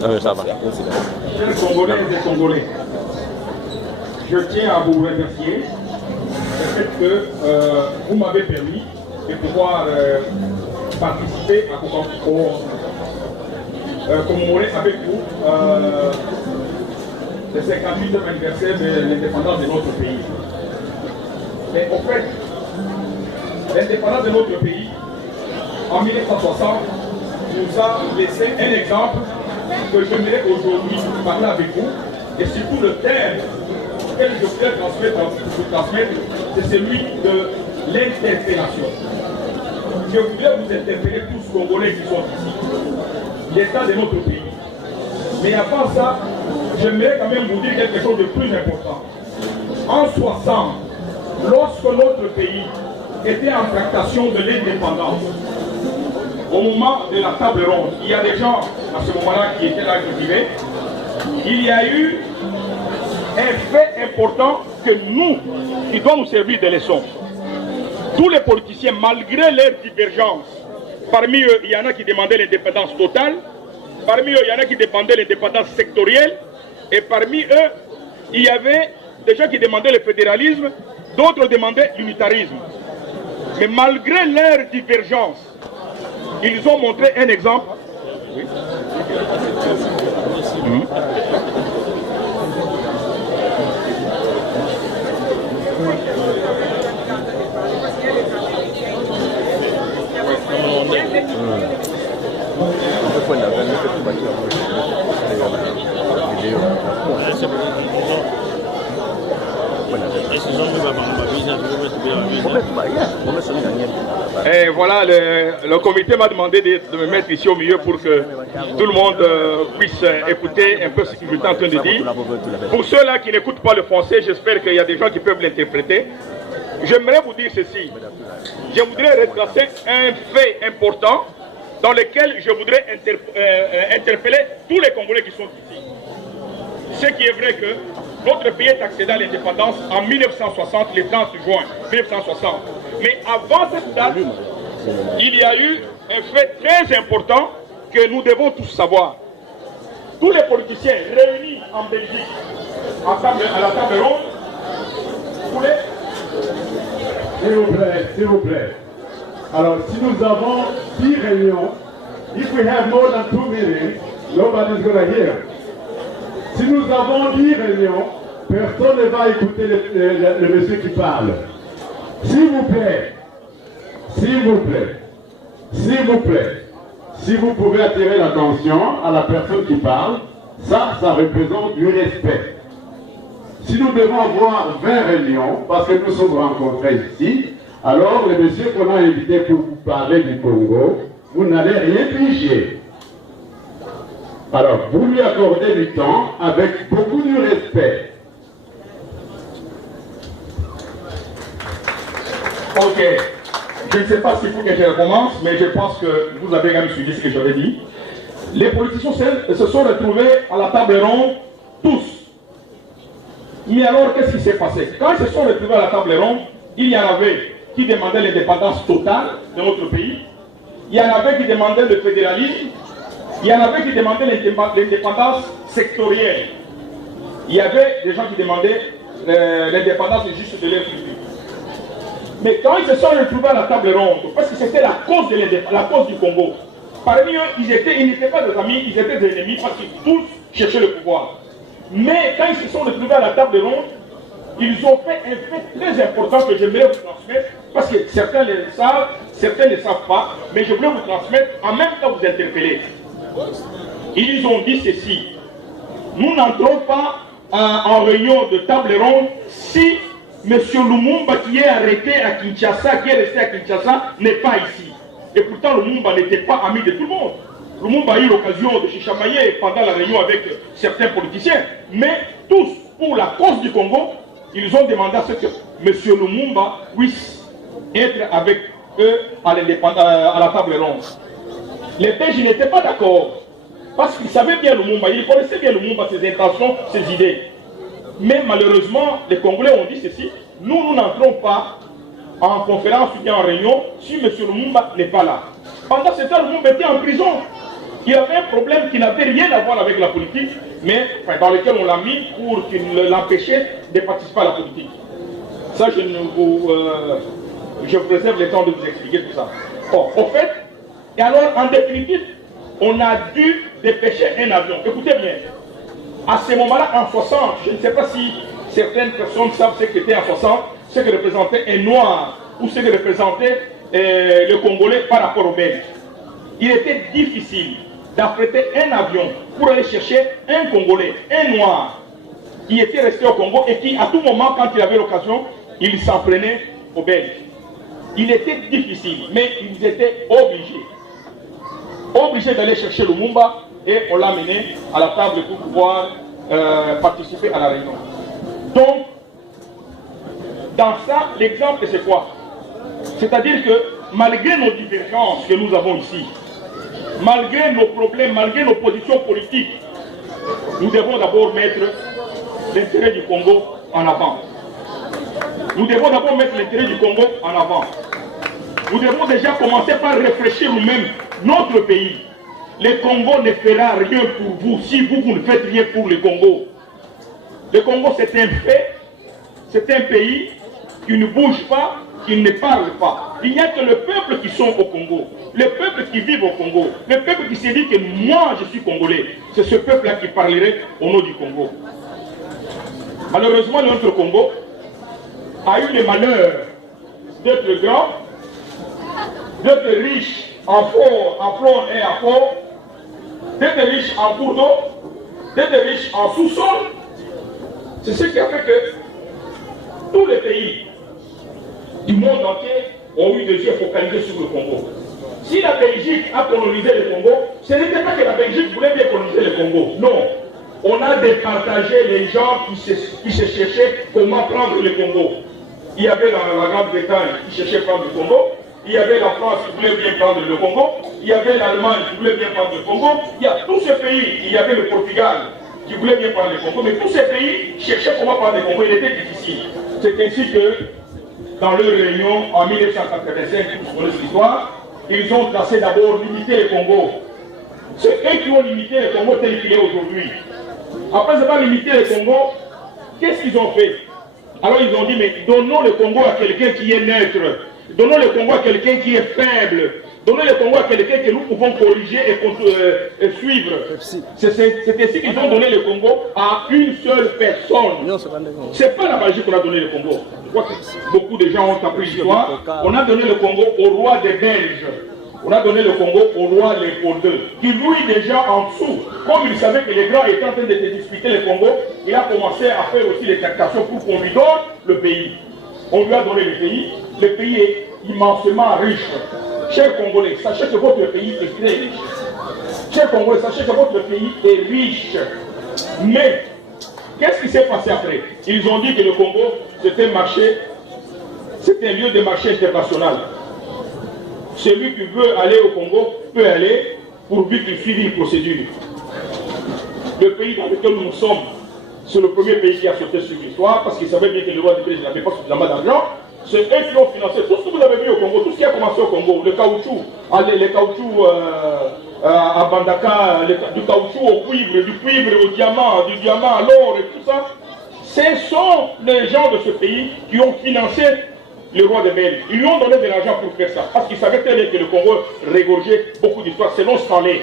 Ça va. Chers Congolais et Congolais, je tiens à vous remercier du fait que vous m'avez permis de pouvoir participer à commémorer avec vous le 58e anniversaire de l'indépendance de notre pays. Mais au fait, l'indépendance de notre pays, en 1960, nous a laissé un exemple que j'aimerais aujourd'hui parler avec vous, et surtout le thème que je voudrais transmettre, c'est celui de l'interpellation. Je voudrais vous interpeller tous Congolais qui sont ici, l'état de notre pays. Mais avant ça, j'aimerais quand même vous dire quelque chose de plus important. En 60, lorsque notre pays était en tractation de l'indépendance, au moment de la table ronde, il y a des gens à ce moment-là qui étaient là, qui vivaient, il y a eu un fait important que nous, qui doit nous servir de leçon. Tous les politiciens, malgré leurs divergences, parmi eux, il y en a qui demandaient l'indépendance totale, parmi eux, il y en a qui demandaient l'indépendance sectorielle, et parmi eux, il y avait des gens qui demandaient le fédéralisme, d'autres demandaient l'unitarisme. Mais malgré leurs divergences, ils ont montré un exemple. Oui. Et voilà, le comité m'a demandé de me mettre ici au milieu pour que tout le monde puisse écouter un peu ce que je suis en train de dire. Pour ceux-là qui n'écoutent pas le français, j'espère qu'il y a des gens qui peuvent l'interpréter. J'aimerais vous dire ceci. Je voudrais retracer un fait important dans lequel je voudrais interpeller tous les Congolais qui sont ici. Ce qui est vrai que notre pays est accédé à l'indépendance en 1960, le 30 juin 1960. Mais avant cette date, il y a eu un fait très important que nous devons tous savoir. Tous les politiciens réunis en Belgique à la table ronde, s'il vous plaît. Alors, si nous avons 10 réunions, if we have more than 2 meetings, nobody's going to hear. Si nous avons 10 réunions, personne ne va écouter le monsieur qui parle. S'il vous plaît, s'il vous plaît, s'il vous plaît, si vous pouvez attirer l'attention à la personne qui parle, ça représente du respect. Si nous devons avoir 20 réunions, parce que nous sommes rencontrés ici, alors le monsieur qu'on a invité pour vous parler du Congo, vous n'allez rien piger. Alors, vous lui accordez du temps avec beaucoup de respect. Ok. Je ne sais pas s'il faut que je recommence, mais je pense que vous avez quand même suivi ce que j'avais dit. Les politiciens se sont retrouvés à la table ronde, tous. Mais alors, qu'est-ce qui s'est passé? Quand ils se sont retrouvés à la table ronde, il y en avait qui demandaient l'indépendance totale de notre pays. Il y en avait qui demandaient le fédéralisme. Il y en avait qui demandaient l'indépendance sectorielle. Il y avait des gens qui demandaient l'indépendance juste de leur culture. Mais quand ils se sont retrouvés à la table ronde, parce que c'était la cause du Congo, parmi eux, ils n'étaient pas des amis, ils étaient des ennemis parce qu'ils tous cherchaient le pouvoir. Mais quand ils se sont retrouvés à la table ronde, ils ont fait un fait très important que j'aimerais vous transmettre, parce que certains le savent, certains ne le savent pas, mais je voulais vous transmettre, en même temps vous interpeller. Ils ont dit ceci: nous n'entrons pas en réunion de table ronde si M. Lumumba, qui est arrêté à Kinshasa, qui est resté à Kinshasa, n'est pas ici. Et pourtant, Lumumba n'était pas ami de tout le monde. Lumumba a eu l'occasion de chichamailler pendant la réunion avec certains politiciens. Mais tous, pour la cause du Congo, ils ont demandé à ce que M. Lumumba puisse être avec eux à la table ronde. Les PJ n'étaient pas d'accord. Parce qu'ils savaient bien Lumumba, ils connaissaient bien Lumumba, ses intentions, ses idées. Mais malheureusement, les Congolais ont dit ceci: nous n'entrons pas en conférence ou bien en réunion si M. Lumumba n'est pas là. Pendant ce temps, Lumumba était en prison. Il y avait un problème qui n'avait rien à voir avec la politique, mais dans lequel on l'a mis pour l'empêcher de participer à la politique. Ça, je vous réserve le temps de vous expliquer tout ça. Bon, au fait, et alors, en définitive, on a dû dépêcher un avion. Écoutez bien, à ce moment-là, en 60, je ne sais pas si certaines personnes savent ce qu'était en 60, ce que représentait un noir, ou ce que représentait le Congolais par rapport aux Belges. Il était difficile d'affréter un avion pour aller chercher un Congolais, un noir, qui était resté au Congo et qui, à tout moment, quand il avait l'occasion, il s'en prenait aux Belges. Il était difficile, mais ils étaient obligés d'aller chercher Lumumba et on l'a mené à la table pour pouvoir participer à la réunion. Donc, dans ça, l'exemple c'est quoi? C'est-à-dire que malgré nos divergences que nous avons ici, malgré nos problèmes, malgré nos positions politiques, nous devons d'abord mettre l'intérêt du Congo en avant. Nous devons d'abord mettre l'intérêt du Congo en avant. Nous devons déjà commencer par réfléchir nous-mêmes notre pays. Le Congo ne fera rien pour vous si vous ne faites rien pour le Congo. Le Congo, c'est un fait, c'est un pays qui ne bouge pas, qui ne parle pas. Il n'y a que le peuple qui sont au Congo, le peuple qui vit au Congo, le peuple qui se dit que moi je suis Congolais. C'est ce peuple-là qui parlerait au nom du Congo. Malheureusement, notre Congo a eu le malheur d'être grand, d'être riche en flore et en fort, d'être riche en cours d'eau, d'être riche en sous-sol. C'est ce qui a fait que tous les pays du monde entier ont eu des yeux focalisés sur le Congo. Si la Belgique a colonisé le Congo, ce n'était pas que la Belgique voulait bien coloniser le Congo. Non. On a départagé les gens qui se cherchaient comment prendre le Congo. Il y avait la Grande-Bretagne qui cherchait prendre le Congo. Il y avait la France qui voulait bien prendre le Congo. Il y avait l'Allemagne qui voulait bien prendre le Congo. Il y a tous ces pays. Il y avait le Portugal qui voulait bien prendre le Congo. Mais tous ces pays cherchaient comment prendre le Congo. Il était difficile. C'est ainsi que, dans leur réunion en 1985, vous connaissez l'histoire, ils ont tracé d'abord limiter le Congo. C'est eux qui ont limité le Congo tel qu'il est aujourd'hui. Après avoir limité le Congo, qu'est-ce qu'ils ont fait? Alors ils ont dit, mais donnons le Congo à quelqu'un qui est neutre. Donnons le Congo à quelqu'un qui est faible. Donnons le Congo à quelqu'un que nous pouvons corriger et suivre. C'est ainsi qu'ils ont donné le Congo à une seule personne. C'est pas la Belgique qu'on a donné le Congo. Je crois que beaucoup de gens ont appris l'histoire. On a donné le Congo au roi des Belges. On a donné le Congo au roi Léopold II, qui lui déjà en dessous, comme il savait que les grands étaient en train de disputer le Congo, il a commencé à faire aussi les tractations pour qu'on lui donne le pays. On lui a donné le pays. Le pays est immensément riche. Chers Congolais, sachez que votre pays est très riche. Chers Congolais, sachez que votre pays est riche. Mais, qu'est-ce qui s'est passé après? Ils ont dit que le Congo, c'était un marché, c'était un lieu de marché international. Celui qui veut aller au Congo peut aller pourvu qu'il suive une procédure. Le pays dans lequel nous sommes, c'est le premier pays qui a sauté sur l'histoire parce qu'il savait bien que le roi des Belges n'avait pas suffisamment d'argent. C'est eux qui ont financé tout ce que vous avez vu au Congo, tout ce qui a commencé au Congo, le caoutchouc, les caoutchoucs à Bandaka, du caoutchouc au cuivre, du cuivre au diamant, du diamant à l'or et tout ça. Ce sont les gens de ce pays qui ont financé le roi des Belges. Ils lui ont donné de l'argent pour faire ça, parce qu'ils savaient très bien que le Congo régorgeait beaucoup d'histoires, selon Stanley.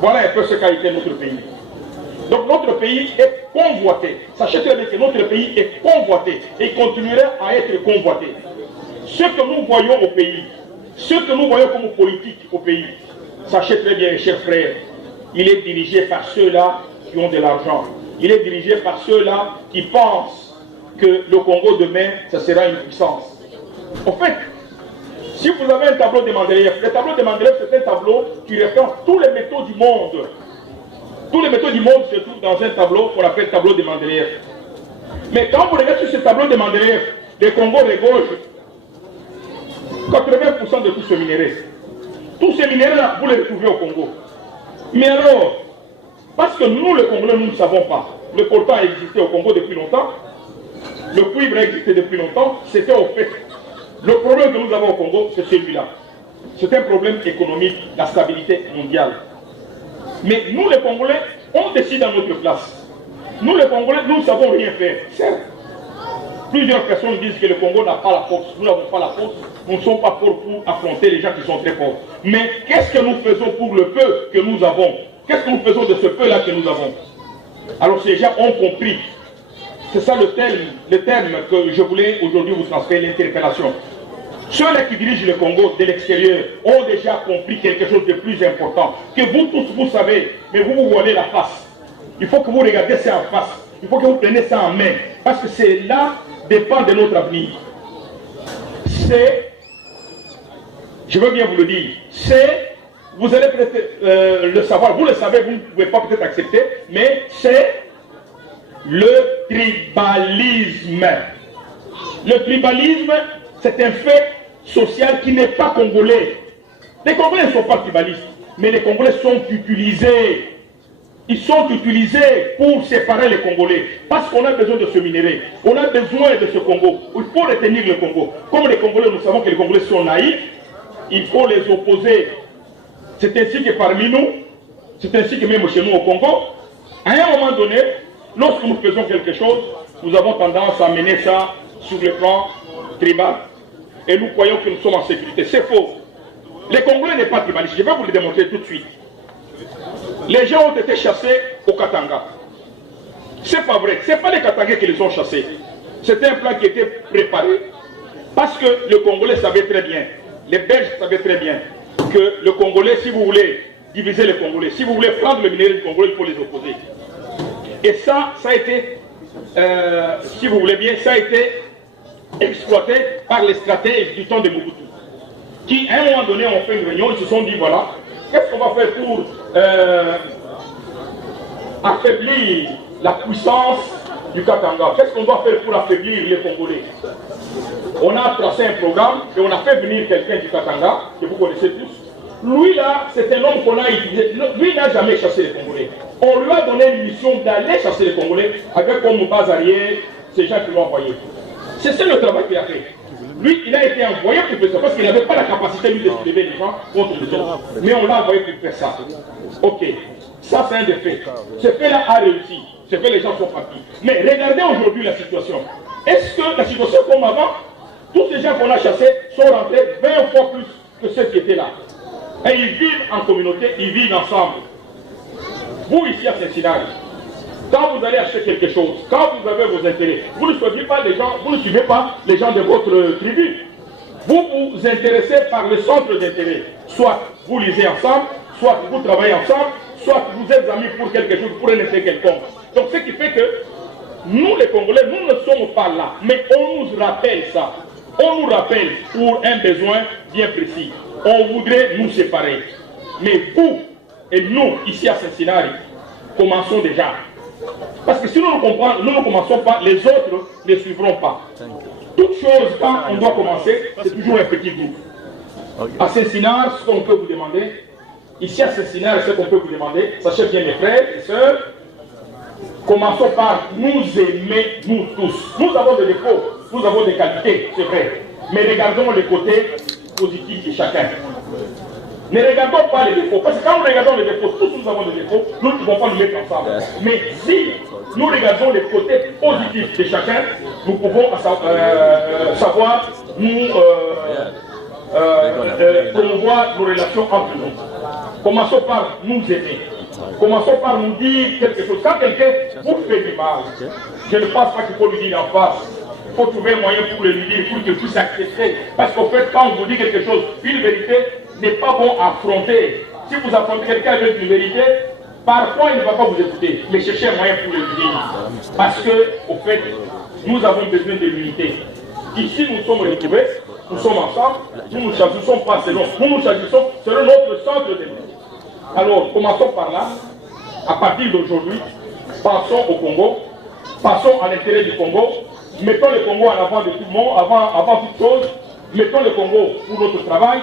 Voilà un peu ce qu'a été notre pays. Donc notre pays est convoité. Sachez très bien que notre pays est convoité et continuera à être convoité. Ce que nous voyons au pays, ce que nous voyons comme politique au pays, sachez très bien, chers frères, il est dirigé par ceux-là qui ont de l'argent. Il est dirigé par ceux-là qui pensent que le Congo demain, ça sera une puissance. En fait, si vous avez un tableau de Mendeleïev, le tableau de Mendeleïev, c'est un tableau qui reprend tous les métaux du monde. Tous les métaux du monde se trouvent dans un tableau qu'on appelle tableau de Mendeleïev. Mais quand vous regardez sur ce tableau de Mendeleïev, le Congo regorge 80% de tout ce minerai. Tous ces minéraux-là, vous les retrouvez au Congo. Mais alors, parce que nous, les Congolais, nous ne savons pas. Le coltan a existé au Congo depuis longtemps. Le cuivre a existé depuis longtemps. C'était au fait. Le problème que nous avons au Congo, c'est celui-là. c'est un problème économique, la stabilité mondiale. Mais nous les Congolais, on décide à notre place. Nous les Congolais, nous ne savons rien faire. Certes, plusieurs personnes disent que le Congo n'a pas la force. Nous n'avons pas la force. Nous ne sommes pas forts pour affronter les gens qui sont très forts. Mais qu'est-ce que nous faisons pour le peu que nous avons? Qu'est-ce que nous faisons de ce peu-là que nous avons? Alors ces gens ont compris. C'est ça le terme que je voulais aujourd'hui vous transférer, l'interpellation. Ceux-là qui dirigent le Congo de l'extérieur ont déjà compris quelque chose de plus important. Que vous tous, vous savez, mais vous vous voyez la face. Il faut que vous regardiez ça en face. Il faut que vous preniez ça en main. Parce que c'est là dépend de notre avenir. C'est, je veux bien vous le dire, c'est, vous allez peut-être le savoir, vous le savez, vous ne pouvez pas peut-être accepter, mais c'est le tribalisme. Le tribalisme, c'est un fait social qui n'est pas congolais. Les Congolais ne sont pas tribalistes, mais les Congolais sont utilisés. Ils sont utilisés pour séparer les Congolais. Parce qu'on a besoin de ce minerai. On a besoin de ce Congo. Il faut retenir le Congo. Comme les Congolais, nous savons que les Congolais sont naïfs, il faut les opposer. C'est ainsi que parmi nous, c'est ainsi que même chez nous au Congo, à un moment donné, lorsque nous faisons quelque chose, nous avons tendance à mener ça sur le plan tribal. Et nous croyons que nous sommes en sécurité. C'est faux. Les Congolais n'est pas tribalistes. Je vais vous le démontrer tout de suite. Les gens ont été chassés au Katanga. C'est pas vrai. C'est pas les Katangais qui les ont chassés. C'était un plan qui était préparé. Parce que le Congolais savait très bien, les Belges savaient très bien, que le Congolais, si vous voulez diviser les Congolais, si vous voulez prendre le minerai du Congolais, il faut les opposer. Et ça a été, si vous voulez bien, ça a été exploité par les stratèges du temps de Mobutu, qui à un moment donné ont fait une réunion, ils se sont dit voilà, qu'est-ce qu'on va faire pour affaiblir la puissance du Katanga? Qu'est-ce qu'on doit faire pour affaiblir les Congolais? On a tracé un programme et on a fait venir quelqu'un du Katanga, que vous connaissez tous. Lui là, c'est un homme qu'on a utilisé. Lui n'a jamais chassé les Congolais. On lui a donné une mission d'aller chasser les Congolais avec comme base arrière ces gens qui l'ont envoyé. C'est ça le travail qu'il a fait. Lui, il a été envoyé pour faire ça parce qu'il n'avait pas la capacité lui de soulever les gens contre les autres. Mais on l'a envoyé pour faire ça. Ok, ça c'est un des faits. Ce fait-là a réussi. Ce fait, les gens sont partis. Mais regardez aujourd'hui la situation. Est-ce que la situation comme avant, tous ces gens qu'on a chassés sont rentrés 20 fois plus que ceux qui étaient là? Et ils vivent en communauté, ils vivent ensemble. Vous ici à Cincinnati, quand vous allez acheter quelque chose, quand vous avez vos intérêts, vous ne suivez pas les gens, vous ne suivez pas les gens de votre tribu. Vous vous intéressez par le centre d'intérêt. Soit vous lisez ensemble, soit vous travaillez ensemble, soit vous êtes amis pour quelque chose, pour un intérêt quelconque. Donc ce qui fait que nous les Congolais, nous ne sommes pas là, mais on nous rappelle ça. On nous rappelle pour un besoin bien précis. On voudrait nous séparer. Mais vous et nous, ici à Cincinnati, commençons déjà. Parce que si nous ne commençons pas, les autres ne suivront pas. Toute chose, quand on doit commencer, c'est toujours un petit groupe. À Cincinnati, ce qu'on peut vous demander, ici à Cincinnati, ce qu'on peut vous demander, sachez bien mes frères et sœurs, commençons par nous aimer, nous tous. Nous avons des défauts, nous avons des qualités, c'est vrai. Mais regardons les côtés positifs de chacun. Ne regardons pas les défauts, parce que quand nous regardons les défauts, tous nous avons des défauts, nous ne pouvons pas nous mettre ensemble. Mais si nous regardons les côtés positifs de chacun, nous pouvons savoir nous promouvoir nos relations entre nous. Commençons par nous aimer. Commençons par nous dire quelque chose. Quand quelqu'un vous fait du mal, je ne pense pas qu'il faut lui dire en face. Il faut trouver un moyen pour le lui dire, pour qu'il puisse accepter. Parce qu'en fait, quand on vous dit quelque chose, une vérité n'est pas bon à affronter. Si vous affrontez quelqu'un avec une vérité, parfois il ne va pas vous écouter. Mais cherchez un moyen pour le lui dire. Parce que, au fait, nous avons besoin de l'unité. Ici, nous sommes retrouvés, nous sommes ensemble, nous ne choisissons pas selon. Nous nous choisissons selon notre centre de vie. Alors, commençons par là. À partir d'aujourd'hui, passons au Congo, passons à l'intérêt du Congo, mettons le Congo en avant de tout le monde, avant toute chose, mettons le Congo pour notre travail,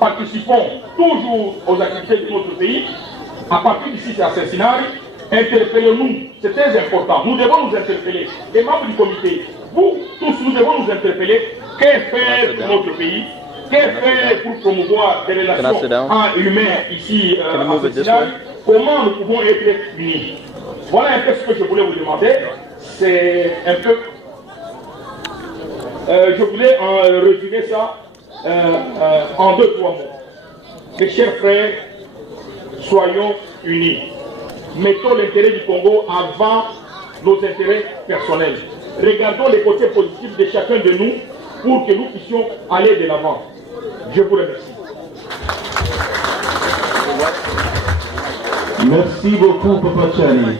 participons toujours aux activités de notre pays. À partir d'ici, c'est à Cincinnati, interpellons-nous, c'est très important. Nous devons nous interpeller. Les membres du comité, vous tous, nous devons nous interpeller. Que faire pour notre pays? Qu'est-ce fait pour promouvoir des relations humaines ici à Sénégal? Comment nous pouvons être unis? Voilà un peu ce que je voulais vous demander. C'est un peu... je voulais résumer ça en 2-3 mots. Mes chers frères, soyons unis. Mettons l'intérêt du Congo avant nos intérêts personnels. Regardons les côtés positifs de chacun de nous pour que nous puissions aller de l'avant. Je vous remercie. Merci beaucoup, Papa Tchani.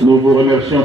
Nous vous remercions.